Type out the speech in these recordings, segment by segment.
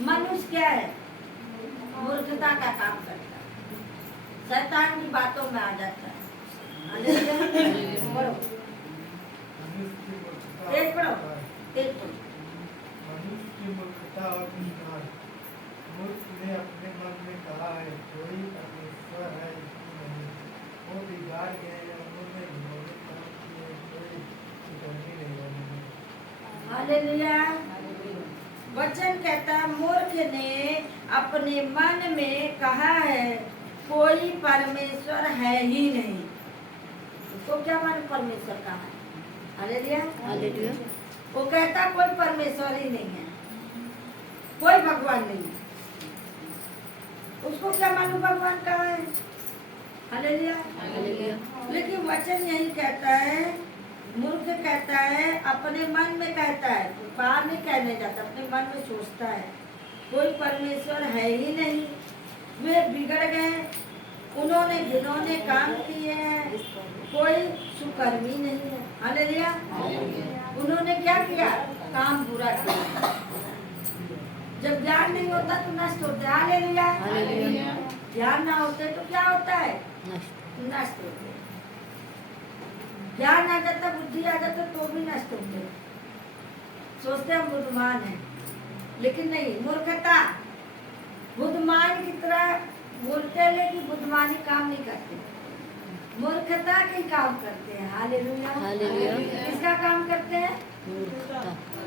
मनुष्य क्या है? मूर्खता का काम करता है, शैतान की बातों में आ जाता है। पढ़ो, तेज पढ़ो, तेज पढ़ो। मनुष्य की मूर्खता और विनाश। मूर्ख ने अपने मन में कहा है, कोई परमेश्वर है ही नहीं। वो बिगाड़ गए, उन्होंने घिनौने काम किए, कोई सुधरने नहीं बनेंगे। हालेलुया। वचन कहता है मूर्ख ने अपने मन में कहा है कोई परमेश्वर है ही नहीं। उसको क्या मालूम परमेश्वर कहाँ है? Hallelujah, hallelujah. वो कहता कोई परमेश्वर ही नहीं है, कोई भगवान नहीं है। उसको क्या मालूम भगवान कहाँ है? Hallelujah, hallelujah. लेकिन वचन यही कहता है, मूर्ख कहता है, अपने मन में कहता है, बाहर नहीं कहने जाता, अपने मन में सोचता है कोई परमेश्वर है ही नहीं। वे बिगड़ गए, उन्होंने घिनौने काम किए हैं, कोई सुकर्मी नहीं है। हालेलुया। उन्होंने क्या किया? काम बुरा किया। जब ज्ञान नहीं होता तो नष्ट होते। हालेलुया। हालेलुया। ज्ञान ना होते तो क्या होता है? नष्ट होते। ज्ञान आ जाता, बुद्धि आ जाता तो भी नष्ट होते। सोचते हम बुद्धिमान हैं, लेकिन नहीं, मूर्खता। बुद्धिमान की तरह बोलते हैं लेकिन बुद्धिमानी काम नहीं करते, मूर्खता के काम करते हैं। हालेलुया। हालेलुया। किसका काम करते हैं? मूर्खता।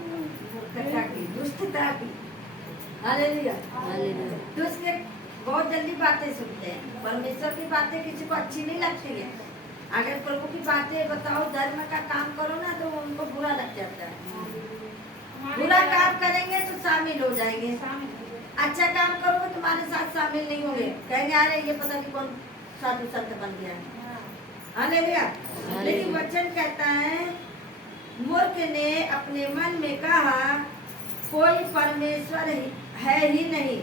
मूर्खता की, दुष्टता की। हालेलुया। हालेलुया। दुष्ट बहुत जल्दी बातें सुनते हैं, परमेश्वर की बातें किसी को अच्छी नहीं लगती है। अगर प्रभु की बातें बताओ, धर्म का काम करो ना, तो उनको बुरा लग जाता है। बुरा काम करेंगे तो शामिल हो जाएंगे, अच्छा काम करोगे तुम्हारे साथ शामिल नहीं होंगे, कहेंगे अरे ये पता नहीं कौन साधु संत बन गया है। हालेलुया। लेकिन वचन कहता है मूर्ख ने अपने मन में कहा कोई परमेश्वर है ही नहीं।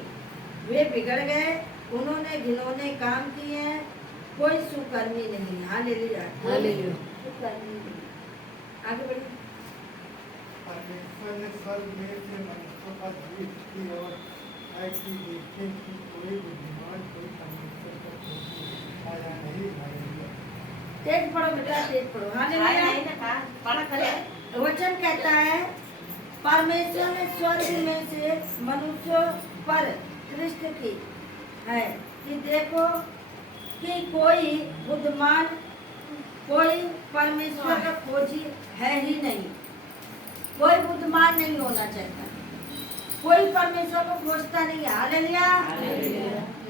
वे बिगड़ गए, उन्होंने घिनौने काम किए हैं, कोई सुकर्मी नहीं। हालेलुया। हालेलुया। सुकर्मी नहीं। आगे बढ़िए। परमेश्वर ने स्वर्ग में से मनुष्यों का दृष्टि की और ऐसी देखे कि कोई बुद्धिमान, कोई परमेश्वर का खोजी आया नहीं। हालेलुया। तेज पढ़ो बेटा, तेज पढ़ो। हालेलुया। वचन कहता है परमेश्वर ने स्वर्ग में से मनुष्यों पर दृष्टि की है कि देखो कि कोई बुद्धिमान, कोई परमेश्वर का खोजी है ही नहीं। कोई बुद्धिमान नहीं होना चाहता, कोई परमेश्वर को खोजता नहीं है। हालेलुया।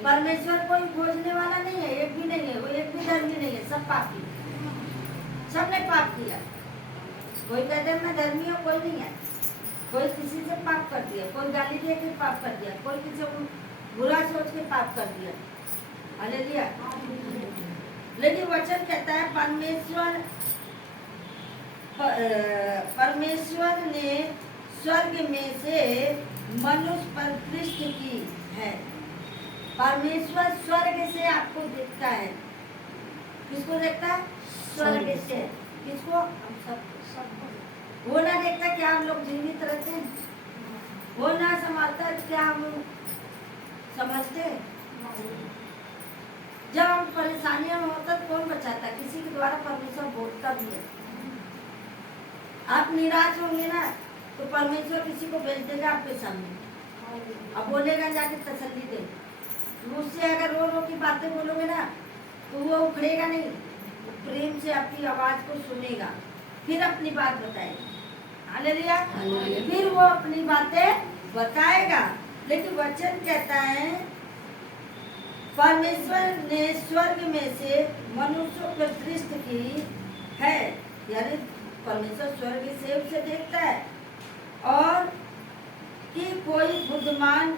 परमेश्वर कोई खोजने वाला नहीं है, एक भी नहीं है, वो एक भी धर्मी नहीं है, सब पापी, सबने पाप किया। कोई कहते हैं मैं धर्मी हूँ, कोई नहीं है। कोई किसी से पाप कर दिया, कोई गाली दे के पाप कर दिया, कोई किसी को बुरा सोच के पाप कर दिया। हालेलुया। लेकिन वचन कहता है परमेश्वर ने स्वर्ग में से मनुष्य पर दृष्टि की है। परमेश्वर स्वर्ग से आपको देखता है। किसको देखता है? स्वर्ग से। किसको? हम सबको। वो ना देखता क्या हम लोग जीवित रहते हैं, वो ना संभालता क्या हम समझते। जब हम परेशानियों में होता तो कौन बचाता? किसी के द्वारा परमेश्वर बोलता भी है। आप निराश होंगे ना तो परमेश्वर किसी को भेज देगा आपके सामने, अब बोलेगा जाके तसल्ली दे। मुझसे अगर रो रो की बातें बोलोगे ना तो वो उखड़ेगा नहीं, प्रेम से आपकी आवाज को सुनेगा, फिर अपनी बात बताएगा। हालेलुया। फिर वो अपनी बातें बताएगा। लेकिन वचन कहता है परमेश्वर ने स्वर्ग में से मनुष्यों पर दृष्टि की है, यानी परमेश्वर स्वर्ग से उसे देखता है, और कि कोई बुद्धिमान,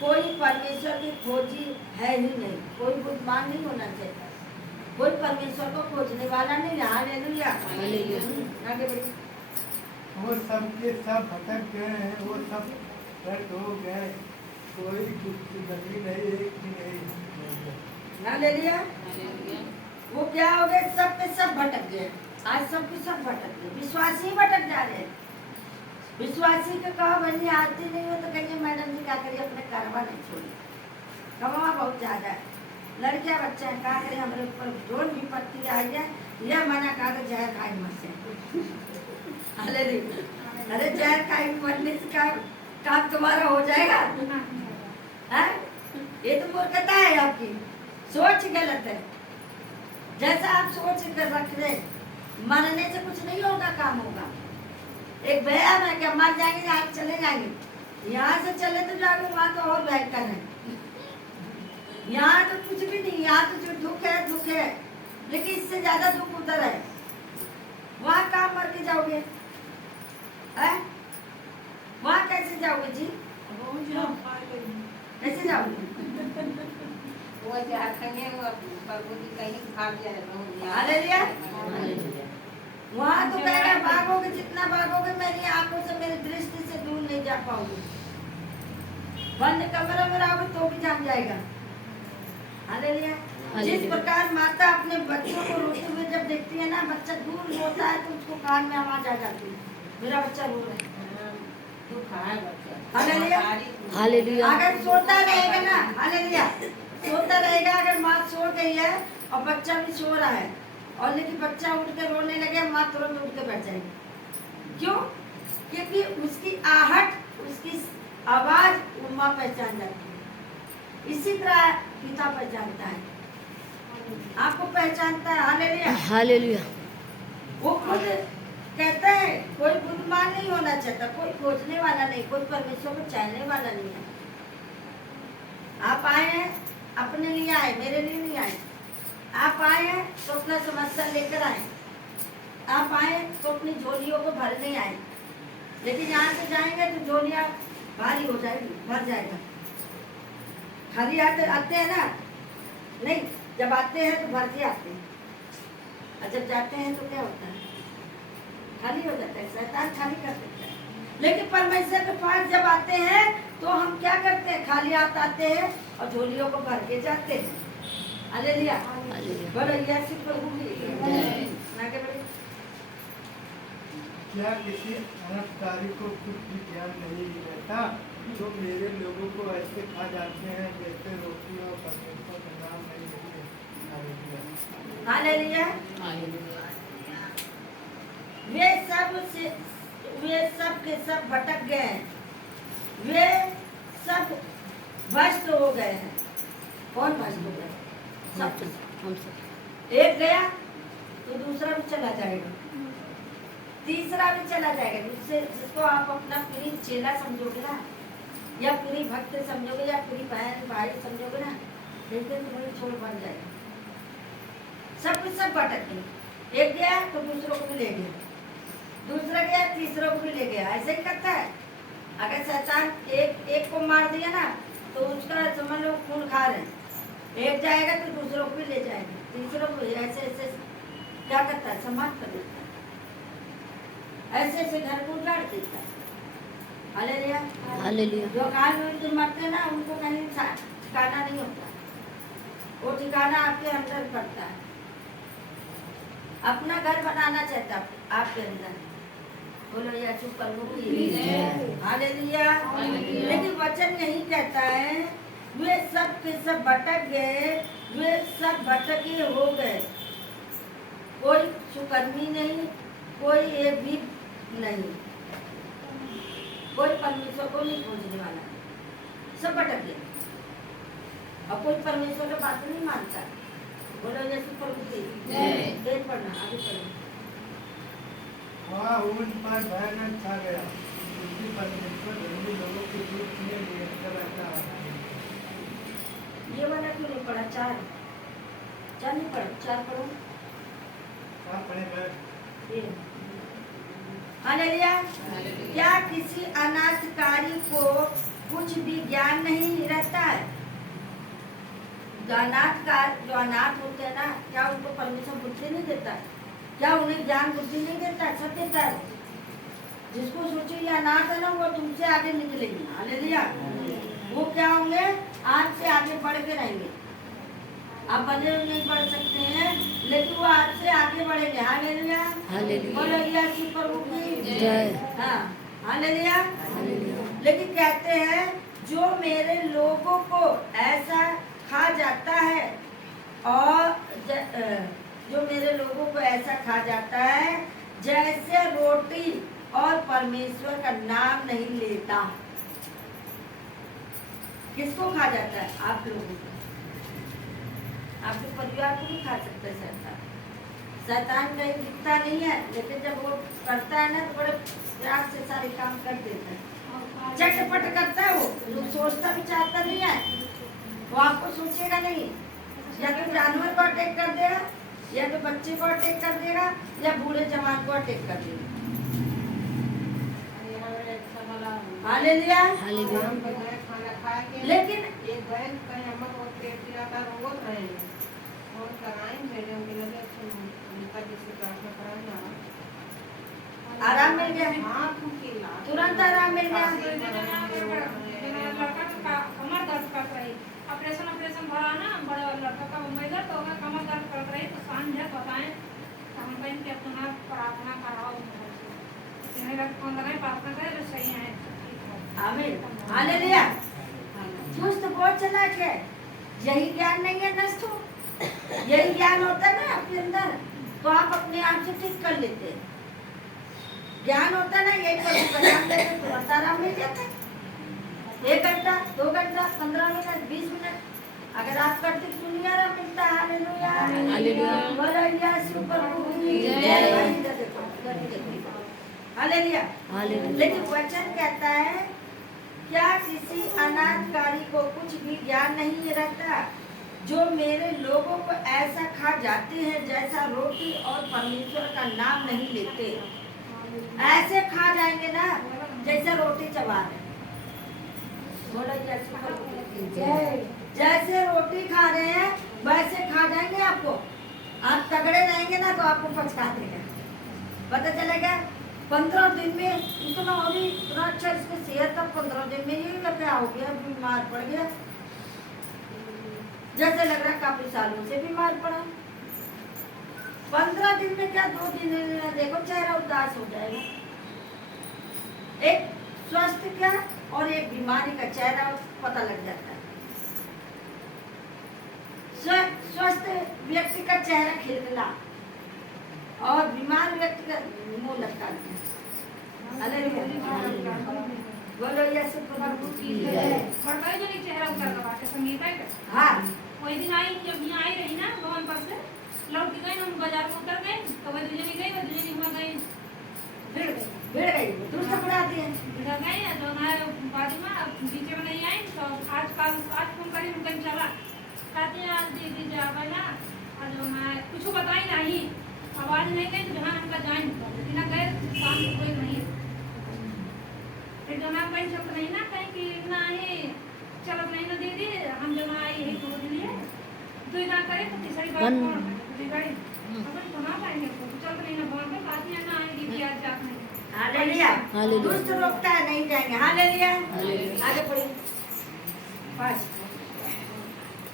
कोई परमेश्वर की खोजी है ही नहीं। कोई बुद्धिमान नहीं होना चाहिए, कोई परमेश्वर को खोजने वाला नहीं। हालेलुया। आगे बढ़िए। वो सब के सब भटक गए हैं, वो सब भ्रष्ट हो गए, कोई सुधर्मी नहीं, एक भी नहीं। हालेलुया। वो क्या हो गए? सब के सब भटक गए। आज सब के सब भटक गए, विश्वासी भटक जा रहे हैं। विश्वासी का कहा बनी आरती नहीं हो तो कहिए मैडम जी का करिए अपने कारवा नहीं छोड़िए, कमावा बहुत ज्यादा है। लड़कियां बच्चे हैं क्या करें, हमारे ऊपर जोन विपत्ति आई है, यह मना कहा था जहर खाई मत से। अरे जहर खाई मरने से काम तुम्हारा हो जाएगा है? ये तो मूर्खता है आपकी, सोच गलत है। जैसा आप सोच कर रख रहे, मरने से कुछ नहीं होगा, काम होगा। एक व्यायाम है कि मर जाएंगे यहाँ चले जाएंगे, यहाँ से चले तो जाओगे वहां तो और भयंकर है। यहाँ तो कुछ भी नहीं, यहाँ तो जो दुख है, लेकिन इससे ज्यादा दुख उधर है। वहाँ कहाँ मर के जाओगे है? वहाँ कैसे जाओगे जी, कैसे जाओगे? वो झारखंडे प्रभु जी कहीं भाग जाए हालेलुया। वहाँ तो कहेगा भागोगे, जितना भागोगे मेरी आंखों से, मेरी दृष्टि से दूर नहीं जा पाओगे। बंद कमरे में रहोगे तो भी जान जाएगा। हालेलुया। जिस प्रकार माता अपने बच्चों को रोते हुए जब देखती है ना, बच्चा दूर रोता है तो उसको कान में आवाज आ जाती है, मेरा बच्चा रो रहा है। हालेलुया। हालेलुया। अगर सोता रहेगा ना, हालेलुया, सोता रहेगा, अगर माँ सो गई है और बच्चा भी सो रहा है, और लेकिन बच्चा उठ के रोने लगे, माँ तुरंत उठ के बैठ जाएगी। क्यों? क्योंकि उसकी आहट, उसकी आवाज वो माँ पहचान जाती है। इसी तरह पिता पहचानता है, आपको पहचानता है। हालेलुया। हालेलुया। वो खुद कहता है कोई बुद्धिमान नहीं होना चाहता, कोई खोजने वाला नहीं, कोई परमेश्वर को चाहने वाला नहीं है। आप आए हैं अपने लिए आए, मेरे लिए नहीं आए। आप आए हैं तो अपना समस्या लेकर आए, आप आए तो अपनी झोलियों को भरने आए, लेकिन यहाँ से जाएंगे तो झोलियाँ भारी हो जाएगी, भर जाएगा। खाली आते हैं ना, नहीं, जब आते हैं तो भर के आते हैं, और जब जाते हैं तो क्या होता है, खाली हो जाता है। शैतान खाली कर देता है। लेकिन परमेश्वर के पास जब आते हैं तो हम क्या करते हैं, खाली हाथ आते हैं और झोलियों को भर के जाते हैं। हालेलुया। बोलो यीशु प्रभु की आगे बढ़िए। क्या किसी अनर्थकारी को कुछ भी ज्ञान नहीं रहता, तो मेरे लोगों को ऐसे खा जाते हैं जैसे रोटी और परमेश्वर का नाम नहीं लेते। हालेलुया। वे सब के सब भटक गए हैं, वे सब भ्रष्ट हो गए हैं। कौन भ्रष्ट हो गए? सब के सब। हम सब। एक गया तो दूसरा भी चला जाएगा, तीसरा भी चला जाएगा। जिसको आप अपना पूरी चेला समझोगे ना, या पूरी भक्त समझोगे, या पूरी बहन भाई समझोगे ना, लेकिन तुम्हें छोड़ बन जाएगा। सब कुछ सब भटक गए। एक गया तो दूसरों को भी ले गया, दूसरा गया तीसरों को भी ले गया। ऐसे ही करता है। अगर शैतान एक को मार दिया ना, तो उसका समझ लो खून खा रहे हैं। एक जाएगा तो दूसरों को भी ले जाएगा, तीसरों को भी। ऐसे ऐसे क्या करता है, समाप्त कर देता है, ऐसे ऐसे घर को उजाड़ देता है। हालेलुया। हालेलुया। जो काल में जो मरते हैं ना, उनको कहीं ठिकाना नहीं होता, वो ठिकाना आपके अंदर पड़ता है। अपना घर बनाना चाहता है आपके अंदर। बोलो यीशु प्रभु की जय। हालेलुया। लेकिन वचन यही कहता है, वे सब के सब भटक गए, वे सब भटके हो गए। कोई सुकर्मी नहीं, कोई एक भी नहीं, कोई परमेश्वर को नहीं खोजने वाला, सब भटक गए। और कोई परमेश्वर की बात नहीं मानता। बोलो यीशु प्रभु की जय। देर पढ़ना, आगे पढ़ना। वहाँ उन पर भयानक छा गया, क्योंकि परमेश्वर धर्मी लोगों के बीच में निरंतर रहता है। ये वाला क्यों नहीं पढ़ा? चार नहीं पढ़ा, चार पढ़ो। क्या पढ़े मैं? हालेलुया। क्या किसी अनाथकारी को कुछ भी ज्ञान नहीं रहता है? जो अनाथ होते हैं ना, क्या उनको परमेश्वर बुद्धि नहीं देता? क्या उन्हें ज्ञान बुद्धि नहीं देता? सब देता है। जिसको सोचे ये अनाथ है ना, वो तुमसे आगे निकलेंगे। हालेलुया। वो क्या होंगे? आज से आगे बढ़ के रहेंगे। आप भले नहीं बढ़ सकते हैं, लेकिन वो आज से आगे बढ़ेंगे। हालेलुया। हालेलुया। बोलो यीशु प्रभु की जय। हाँ, हालेलुया। हालेलुया। लेकिन कहते हैं जो मेरे लोगों को ऐसा खा जाता है और जो मेरे लोगों को ऐसा खा जाता है जैसे रोटी और परमेश्वर का नाम नहीं लेता। किसको खा जाता है? आप लोगों को। आपके परिवार को नहीं खा सकता शैतान। शैतान कहीं दिखता नहीं है, लेकिन जब वो करता है ना तो बड़े प्यार से सारे काम कर देता है, चटपट करता है। वो सोचता भी चाहता नहीं है, वो आपको सोचेगा नहीं। या तो जानवर को अटैक कर देगा, या तो बच्चे को अटैक कर देगा, या बूढ़े जवान को अटैक कर देगा। हालेलुया। हालेलुया। खाना खा के लेकिन एक बैल कहीं हमर और पेट पिराता रोवत रहे और कराई मेरे उनके लगे उनका जिससे प्रार्थना कराना आराम मिल गया। हाँ कुकिला तुरंत आराम मिल गया। लड़का का कमर दर्द करता है, ऑपरेशन भरा ना बड़ा वाला लड़का का महिला तो होगा कमर दर्द कर रही तो सांझ है बताएं तो हम कहीं के अपना प्रार्थना कराओ इन्हें लग कौन लगाए प्रार्थना करे तो सही है। आमीन। हालेलुया। दुष्ट बहुत चालाक है। यही ज्ञान नहीं है नष्ट हो, यही ज्ञान होता है ना आपके अंदर तो आप अपने आप से ठीक कर लेते हैं। ज्ञान होता है ना, यही प्रभु का नाम लेते तुरंत आराम मिल जाता है। 1 घंटा 2 घंटा 15 मिनट 20 मिनट अगर आप करते तो नहीं आराम मिलता है। हालेलुया। हालेलुया। बोलो यीशु प्रभु की जय। हालेलुया। हालेलुया। लेकिन वचन कहता है क्या किसी अनाथकारी को कुछ भी ज्ञान नहीं रहता? जो मेरे लोगों को ऐसा खा जाते हैं जैसा रोटी और परमेश्वर का नाम नहीं लेते। ऐसे खा जाएंगे ना जैसे रोटी चबा रहे। बोलो यीशु प्रभु की जय। जैसे रोटी खा रहे हैं वैसे खा जाएंगे आपको। आप तगड़े रहेंगे ना तो आपको पचका देगा। पता चलेगा 15 दिन में इतना और इतना अच्छा इसका सेहत था, 15 दिन में ये क्या हो गया, बीमार पड़ गया। जैसे लग रहा काफी सालों से बीमार पड़ा। 15 दिन में क्या 2 दिन में देखो चेहरा उदास हो जाएगा। एक स्वस्थ क्या और एक बीमारी का चेहरा पता लग जाता है। स्वस्थ व्यक्ति का चेहरा खिलखिला और बीमार व्यक्ति का मुंह लटका दिया। बोलो यीशु प्रभु की जय। बड़का जो चेहरा उतार का के संगीत है हाँ कोई दिन आई जब यहाँ आई रही ना भवन पर से लौट के गई ना बाजार में उतर गए तो वह दूसरी गई वह दूसरी हुआ गई भिड़ गई दूसरा पढ़ाती है इधर गई ना तो हमारे बाजू में बीच में नहीं आई तो आज फोन करी उनका चला कहते हैं आज दीदी जावे ना आज हमारे कुछ बताई नहीं आवाज नहीं गई तो जहाँ हमका जाए बिना गए शाम को कोई नहीं फिर जब हम कहीं चलते नहीं ना कहीं कि नहीं चलत नहीं ना दीदी हम जब आई यही दो दिन है दो ना करे तो तीसरी बार कौन गई अपन कहाँ पाएंगे चलते नहीं ना भवन पे बात नहीं ना आएगी कि आज जात नहीं। हालेलुया। हालेलुया। दुष्ट रोकता है नहीं जाएंगे। हालेलुया। हालेलुया। आगे पढ़िए 5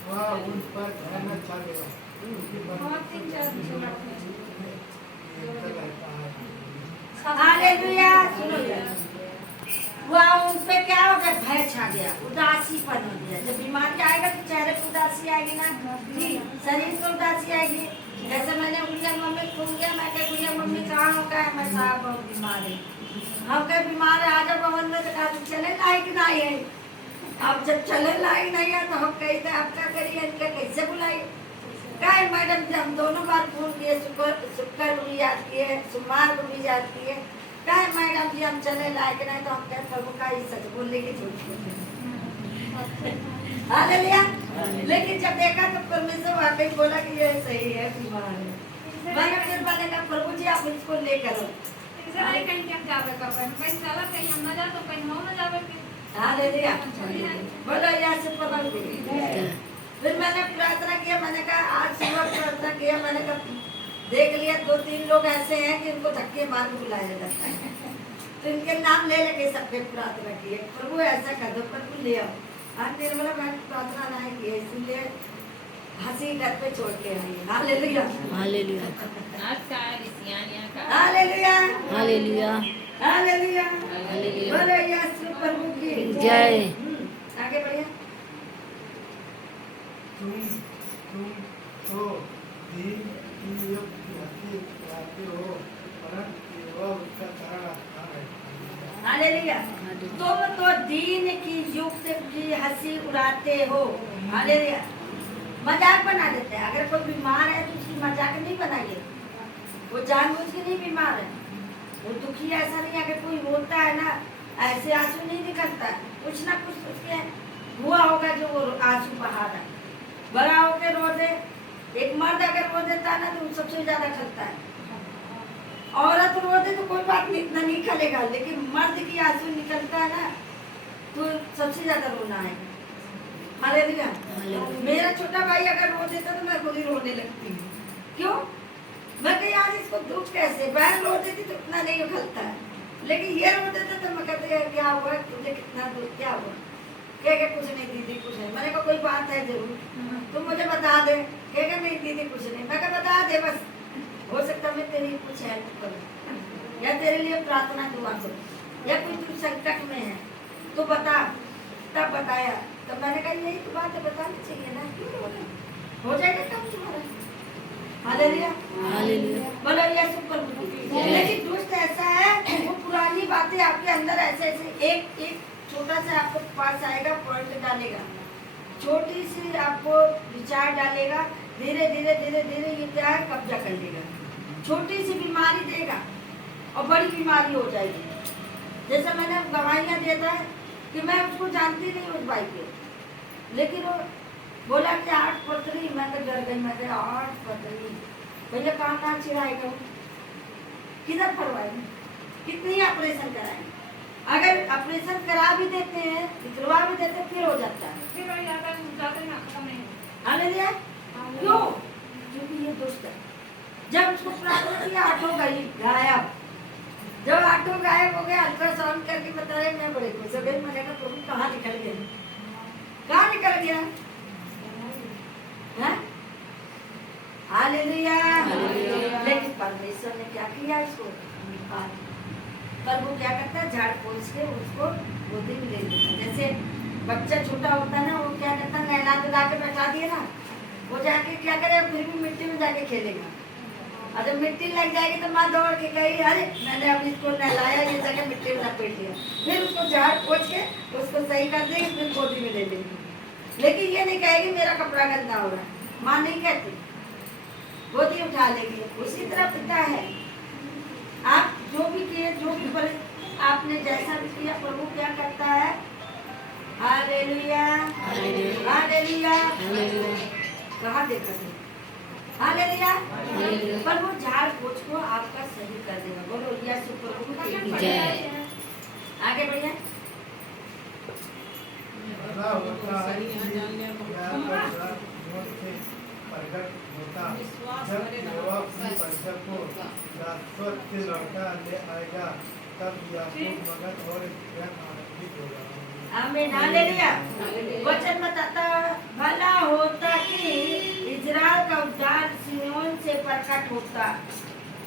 वह उन पर रहना चाहेगा बहुत 3-4 दिन लगते हालेलुया। सुनो वह उन पे क्या हो गया? भय छा गया, उदासीपन हो गया। जब बीमारी आएगा तो चेहरे पे उदासी आएगी ना जी, शरीर पे उदासी आएगी। जैसे मैंने गुड़िया मम्मी को गया, मैं कह गुड़िया मम्मी कहाँ हो गया? मैं साहब बहुत बीमार है। हम कह बीमार है आजा भवन में, तो कहा चले लायक नहीं है। अब जब चले लायक नहीं है तो हम कहते आप क्या करिए, इनका कैसे बुलाइए? क्या मैडम जी हम दोनों बार फोन किए, शुक्र भी जाती है, सोमवार को भी जाती है। क्या मैडम जी हम चले लायक नहीं, तो हम कह प्रभु का ही सच बोलने की हालेलुया। लेकिन जब देखा तो परमेश्वर वाकई बोला कि ये सही है, बीमार है। मैंने फिर मैंने कहा प्रभु जी आप इसको लेकर इसे नहीं कहीं क्या जावे का कहीं चला कहीं हम ना जा तो कहीं हम ना जावे फिर। हालेलुया। बोलो यीशु प्रभु की जय। फिर मैंने प्रार्थना किया, मैंने कहा आज सुबह प्रार्थना किया, मैंने कहा देख लिया 2-3 लोग ऐसे हैं कि इनको धक्के मार के बुलाया जाता है, तो इनके नाम ले लेके सबके प्रार्थना किए प्रभु ऐसा कर दो, प्रभु ले आओ। आज निर्मला मैंने प्रार्थना नहीं की, इसलिए हंसी घर पे छोड़ के आई। हालेलुया। हालेलुया। हालेलुया। हालेलुया। हालेलुया। हालेलुया। बोलो यीशु प्रभु की जय। दीन की युक्त की हंसी उड़ाते हो। हालेलुया। मजाक बना देते हैं। अगर कोई बीमार है तो उसकी मजाक नहीं बनाइए, वो जानबूझ के नहीं बीमार है, वो दुखी ऐसा नहीं। अगर कोई रोता है ना, ऐसे आंसू नहीं निकलता, कुछ ना कुछ उसके हुआ होगा जो वो आंसू बहा रहा है। बड़ा होकर रो दे, एक मर्द अगर रो देता है ना तो सबसे ज्यादा खलता है। औरत रो दे तो कोई बात नहीं, इतना नहीं खलेगा, लेकिन मर्द की आंसू निकलता है ना तो सबसे ज्यादा रोना है। हालेलुया। मेरा छोटा भाई अगर रो देता तो मैं खुद ही रोने लगती हूँ। क्यों? मैं कहीं आज इसको दुख कैसे, बहन रो देती तो इतना नहीं उखलता है, लेकिन ये रो देता तो मैं कहती है क्या हुआ, तुझे कितना दुख, क्या हुआ? कहेगा कुछ नहीं दीदी कुछ नहीं। मैंने कहा कोई बात है जरूर, तुम मुझे बता दे। कहेगा नहीं दीदी कुछ नहीं। मैं कहा बता दे बस, हो सकता मैं तेरी कुछ हेल्प करूँ या तेरे लिए प्रार्थना दुआ करूँ या कोई तू संकट में है तो बता। तब बताया, तब मैंने कहा यही तो बात है, बतानी चाहिए ना, क्यों हो जाएगा काम तुम्हारा। हालेलुया। हालेलुया। बोलो यीशु प्रभु की। लेकिन दुष्ट ऐसा है, वो पुरानी बातें आपके अंदर ऐसे ऐसे एक एक छोटा सा आपके पास आएगा, पॉइंट डालेगा, छोटी सी आपको विचार डालेगा, धीरे धीरे धीरे धीरे ये क्या है कब्जा कर लेगा। छोटी सी बीमारी देगा और बड़ी बीमारी हो जाएगी। जैसे मैंने दवाइयाँ देता है कि मैं उसको जानती नहीं उस भाई के, लेकिन वो बोला कि 8 पथरी। मैं तो डर गई, मैं 8 पथरी भैया कहाँ चिढ़ाएगा, किधर फरवाएंगे, कितनी ऑपरेशन कराएंगे। अगर ऑपरेशन करा भी देते हैं, निकलवा भी देते हैं, फिर हो जाता है। फिर वही आता है, जाते ना खत्म नहीं होता। हालेलुया। क्यों? क्योंकि ये दुष्ट है। जब उसको प्रार्थना किया, 8 गई गायब। जब 8 गायब हो गया, अल्ट्रासाउंड करके बता रहे, मैं बड़े खुश हो गई। मैंने कहा प्रभु कहाँ निकल गया, कहाँ निकल गया? हालेलुया। लेकिन परमेश्वर ने क्या किया इसको? पर वो क्या करता है, झाड़ पोंछ के उसको गोदी में ले लेता। जैसे बच्चा छोटा होता है ना, वो क्या करता है, नहला धुला के बैठा दिए ना, वो जाके क्या करे, फिर भी मिट्टी में जाके खेलेगा। और जब मिट्टी लग जाएगी तो माँ दौड़ के कही अरे मैंने अब इसको नहलाया, ये जगह मिट्टी में लपेट लिया। फिर उसको झाड़ पोंछ के उसको सही कर देगी, फिर गोदी में ले लेगी। लेकिन ये नहीं कहेगी मेरा कपड़ा गंदा हो रहा है, माँ नहीं कहती, गोदी उठा लेगी। उसी तरह पिता है, आप जो भी किए, जो भी बोले, आपने जैसा भी किया, प्रभु क्या करता है? हालेलुया। हालेलुया। कहाँ देखा थे? हालेलुया। पर वो झाड़ पोंछ को आपका सही कर देगा। बोलो यीशु प्रभु की जय। आगे बढ़िए। भला होता है कि ज्ञान का ज्ञान से प्रकट होता, जब यहोवा अपनी प्रजा को शाश्वत से लौटा ले आएगा, तब याकूब मगन और इस्राएल आनंदित होगा। आमीन। हालेलुया। वचन बताता भला होता कि इजराइल का उद्धार सिय्योन से प्रकट होता।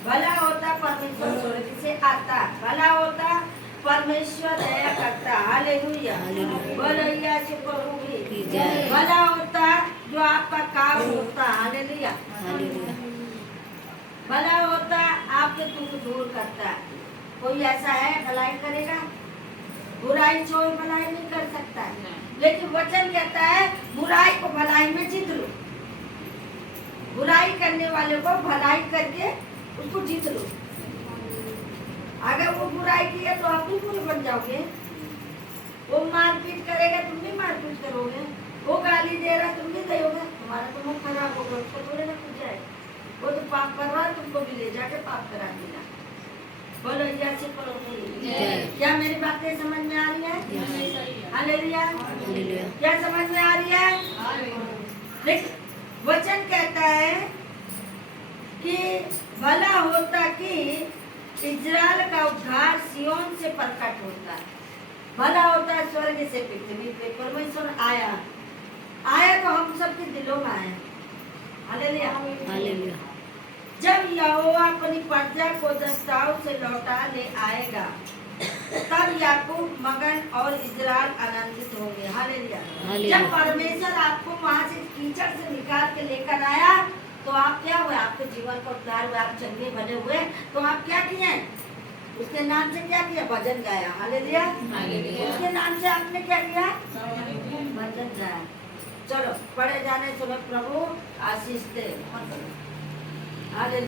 भला होता परमेश्वर स्वर्ग से आता, भला होता परमेश्वर दया करता। हालेलुया। बोलो यीशु प्रभु की जय। भला होता जो आपका काम होता। हालेलुया। भला होता आपके दुख दूर करता। कोई ऐसा है भलाई करेगा? बुराई छोड़ भलाई नहीं कर सकता है। लेकिन वचन कहता है बुराई को भलाई में जीत लो। बुराई करने वाले को भलाई करके उसको जीत लो। अगर वो बुराई की है तो आप भी बुरे बन जाओगे। वो मारपीट करेगा, तुम भी मारपीट करोगे। वो गाली दे रहा, तुम भी दोगे। तुम्हारा तो मुंह खराब होगा, उसको थोड़े ना कुछ जाए। वो तो पाप कर रहा है, तुमको भी ले जाके पाप करा देगा। बोलो यीशु प्रभु की जय। क्या मेरी बातें समझ में आ रही है? हालेलुया। क्या समझ में आ रही है? देखिए वचन कहता है कि भला होता कि इजराइल का उद्धार सिय्योन से प्रकट होता है। भला होता है स्वर्ग से पृथ्वी पे परमेश्वर आया तो हम सबके दिलों में आया। हालेलुया। जब यहोवा अपनी प्रजा को दस्ताव से लौटा ले आएगा, तब याकूब मगन और इजराइल आनंदित होंगे। हालेलुया। जब परमेश्वर आपको वहां से कीचड़ से निकाल के लेकर आया तो आप क्या हुए? आपके जीवन का उद्धार हुआ, आप चंगे बने हुए। तो आप क्या किए? उसके नाम से क्या किया? भजन गाया। हालेलुया। उसके नाम से आपने क्या किया? भजन गाया। चलो पढ़े जाने समय प्रभु आशीष दे। हालेलुया।